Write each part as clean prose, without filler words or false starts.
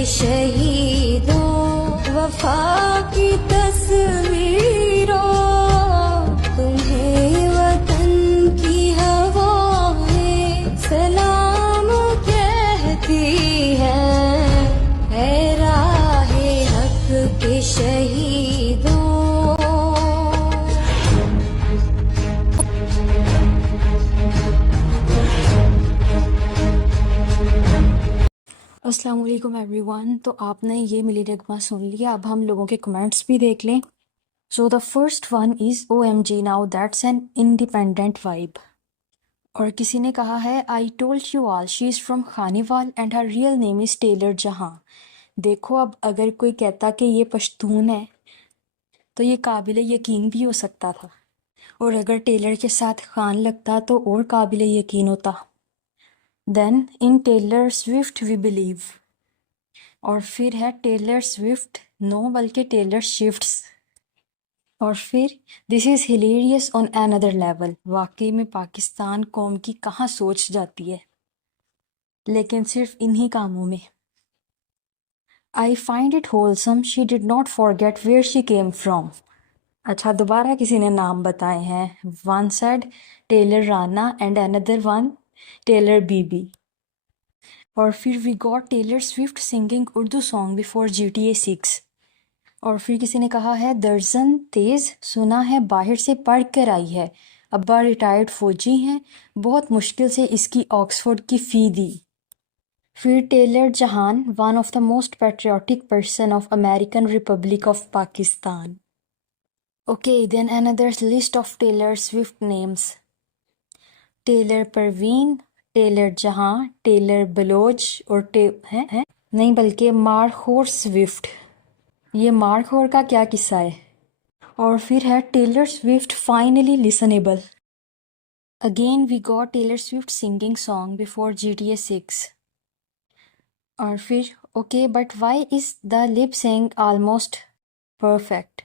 کے شہیدوں وفا کی تصویروں تمہیں وطن کی ہوائیں سلام کہتی ہیں، اے راہ حق کے شہیدوں۔ السلام علیکم ایوری ون۔ تو آپ نے یہ ملی نغمہ سن لیا، اب ہم لوگوں کے کمنٹس بھی دیکھ لیں۔ So the first one is OMG now that's an independent vibe. اور کسی نے کہا ہے I told you all she is from Khanewal and her real name is Taylor Jahan. دیکھو اب اگر کوئی کہتا کہ یہ پشتون ہے تو یہ قابل یقین بھی ہو سکتا تھا، اور اگر ٹیلر کے ساتھ خان لگتا تو اور قابل یقین ہوتا۔ دین ان ٹیلر سوئفٹ وی بلیو، اور پھر ہے ٹیلر سوئفٹ نو بلکہ ٹیلر شفٹس، اور پھر دس از ہلیریس آن اندر لیول۔ واقعی میں پاکستان قوم کی کہاں سوچ جاتی ہے، لیکن صرف انہی کاموں میں۔ I find it wholesome she did not forget where she came from. اچھا دوبارہ کسی نے نام بتائے ہیں، one said Taylor Rana and another one Taylor B بی۔ اور پھر we got Taylor Swift singing Urdu song before GTA 6۔ اور پھر کسی نے کہا ہے درزن تیز سنا ہے باہر سے پڑھ کر آئی ہے، ابا ریٹائرڈ فوجی ہیں، بہت مشکل سے اس کی آکسفورڈ کی فی دی۔ پھر Taylor Jahan one of the most patriotic person of American republic of Pakistan. Okay then اندر list of Taylor Swift names, Taylor Parveen, Taylor Jahan, Taylor Baloch, اور نہیں بلکہ مارخور سوئفٹ۔ یہ مارخور کا کیا قصہ ہے؟ اور پھر ہے Taylor Swift finally listenable. Again we got Taylor Swift singing song before GTA 6۔ اور پھر okay but why is the lip sync almost perfect,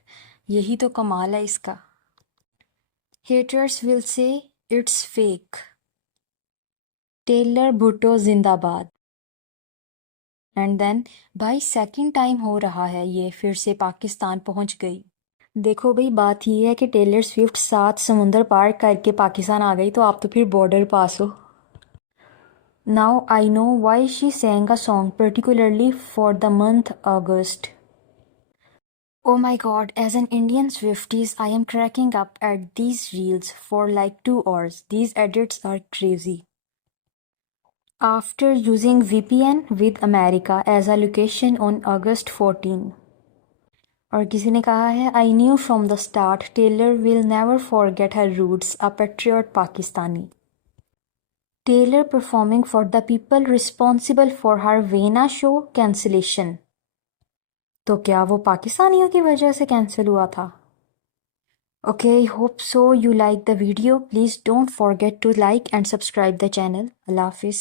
یہی تو کمال ہے اس کا۔ ہیٹرز ول سے اٹس فیک، ٹیلر بھٹو زندہ باد۔ اینڈ دین بھائی سیکنڈ ٹائم ہو رہا ہے یہ پھر سے پاکستان پہنچ گئی۔ دیکھو بھئی بات یہ ہے کہ ٹیلر سوئفٹ 7 سمندر پار کر کے پاکستان آ گئی، تو آپ تو پھر بارڈر پاس ہو۔ Now I know why she sang a song particularly for the month August۔ Oh my God, as an Indian Swifties, I am cracking up at these reels for like 2 hours. These edits are crazy. After using VPN with America as a location on August 14۔ اور کسی نے کہا ہے I knew from the start Taylor will never forget her roots, a patriot Pakistani۔ Taylor performing for the people responsible for her Vienna show cancellation۔ تو کیا وہ پاکستانیوں کی وجہ سے کینسل ہوا تھا؟ Okay, hope so you like the video. Please don't forget to like and subscribe the channel. اللہ حافظ۔